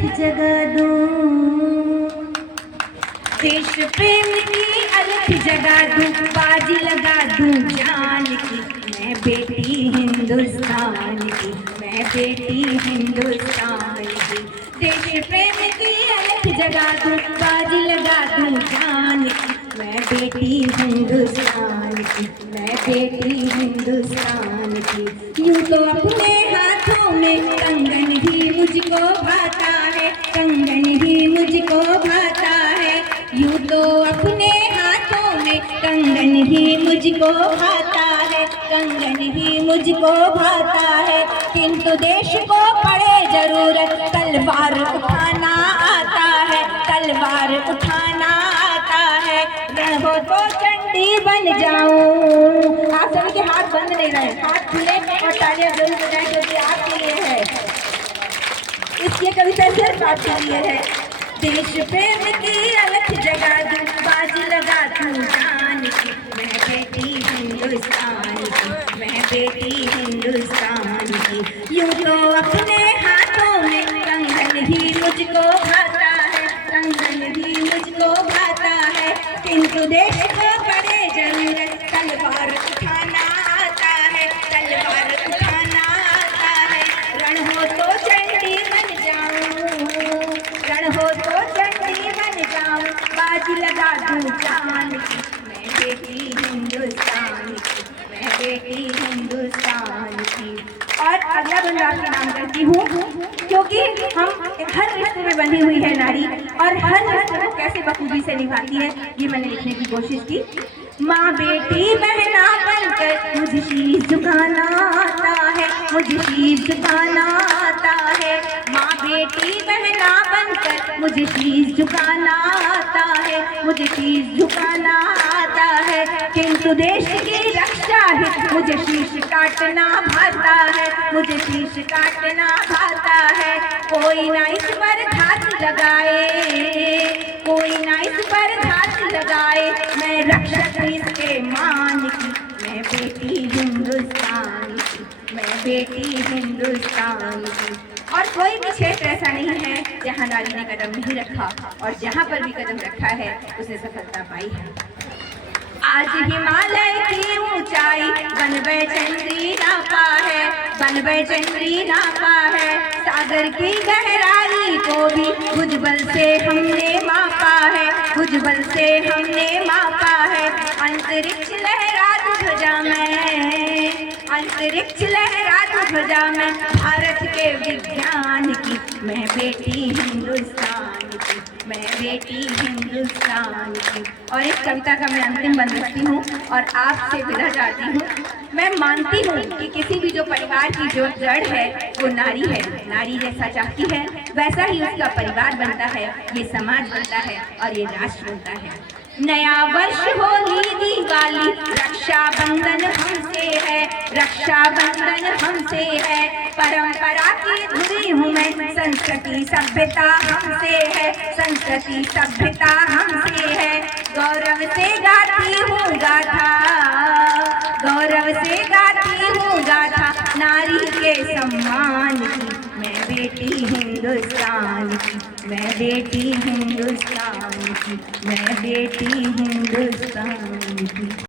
जगा दूं, देश प्रेम की अलख जगा दूं, बाजी लगा दूं जान की। मैं बेटी हिंदुस्तान की, मैं बेटी हिंदुस्तान की। देश प्रेम की अलख जगा दूं, बाजी लगा दूं जान की। मैं बेटी हिंदुस्तान की, मैं बेटी हिंदुस्तान की। यूं तो अपने हाथों में कंगन ही मुझको भाता है, कंगन ही मुझको भाता है। यूं तो अपने हाथों में कंगन ही मुझको भाता है, कंगन ही मुझको भाता है। किंतु देश को पड़े जरूरत तलवार उठाना आता है, तलवार उठाना आता है। रण हो तो चंडी बन जाऊं। आप सभी के हाथ बंद नहीं रहे, हाथ खुले और तालियां जरूर बजाएं क्योंकि आपके लिए है। इसकी कविता सिर्फ आपके लिए है। देश प्रेम की अलख जगा दूं, बाजी लगा दूं जान की। मैं बेटी हिंदुस्तान की, मैं बेटी हिंदुस्तान की। यूं तो अपने हाथों में कंगन ही मुझको भाता है, कंगन ही मुझको भाता है। किंतु देश को पड़े जरूरत तलवार उठाना आता है, तलवार उठाना आता है। रण हो तो चंडी बन जाऊं, रण हो तो चंडी बन जाऊं, बाजी लगा दूं जान की। मैं बेटी हिंदुस्तान की, मैं बेटी हिंदुस्तान की। और अगला बंदा आपके नाम करती हूँ क्योंकि हम हर रिश्ते में बंधी हुई है नारी, और हर रिश्ते को कैसे बखूबी से निभाती है ये मैंने लिखने की कोशिश की। माँ बेटी बहना बनकर मुझे शीश झुकाना आता है, मुझे शीश झुकाना आता है। माँ बेटी बहना बनकर मुझे शीश झुकाना आता है, मुझे शीश झुकाना आता है। किंतु देश की रक्षा है मुझे शीश काटना भाता है, मुझे शीश काटना भाता है। कोई ना इस पर घात लगाए, कोई ना इस पर घात लगाए। मैं रक्षक इसके मान की, मैं बेटी हिंदुस्तान की, मैं बेटी हिंदुस्तान की। और कोई भी क्षेत्र ऐसा नहीं है जहाँ नारी ने कदम नहीं रखा, और जहाँ पर भी कदम रखा है उसने सफलता पाई है। आज हिमालय की ऊंचाई बनवे चंद्री नापा है, बनवे चंद्री नापा है। सागर की गहराई को भी भुजबल से हमने मापा है, भुजबल से हमने मापा है। अंतरिक्ष लहरा दू ध्वजा में, अंतरिक्ष लहरा दू ध्वजा में भारत के विज्ञान की। मैं बेटी हिंदुस्तान की, मैं बेटी हिंदुस्तान की। और इस कविता का मैं अंतिम बंद रखती हूँ और आपसे विदा चाहती हूँ। मैं मानती हूँ कि किसी भी जो परिवार की जो जड़ है वो नारी है, नारी जैसा चाहती है वैसा ही उसका परिवार बनता है, ये समाज बनता है और ये राष्ट्र बनता है। नया वर्ष होली दिवाली रक्षाबंधन हमसे है, रक्षाबंधन हमसे है। परंपरा की धुरी हूँ मैं, संस्कृति सभ्यता हमसे है, संस्कृति सभ्यता हमसे है। गौरव से गाती हूँ गाथा, गौरव से गाती हूँ गाथा नारी के सम्मान की। मैं बेटी हिंदुस्तान की, मैं बेटी हिंदुस्तान की, मैं बेटी हिंदुस्तान की।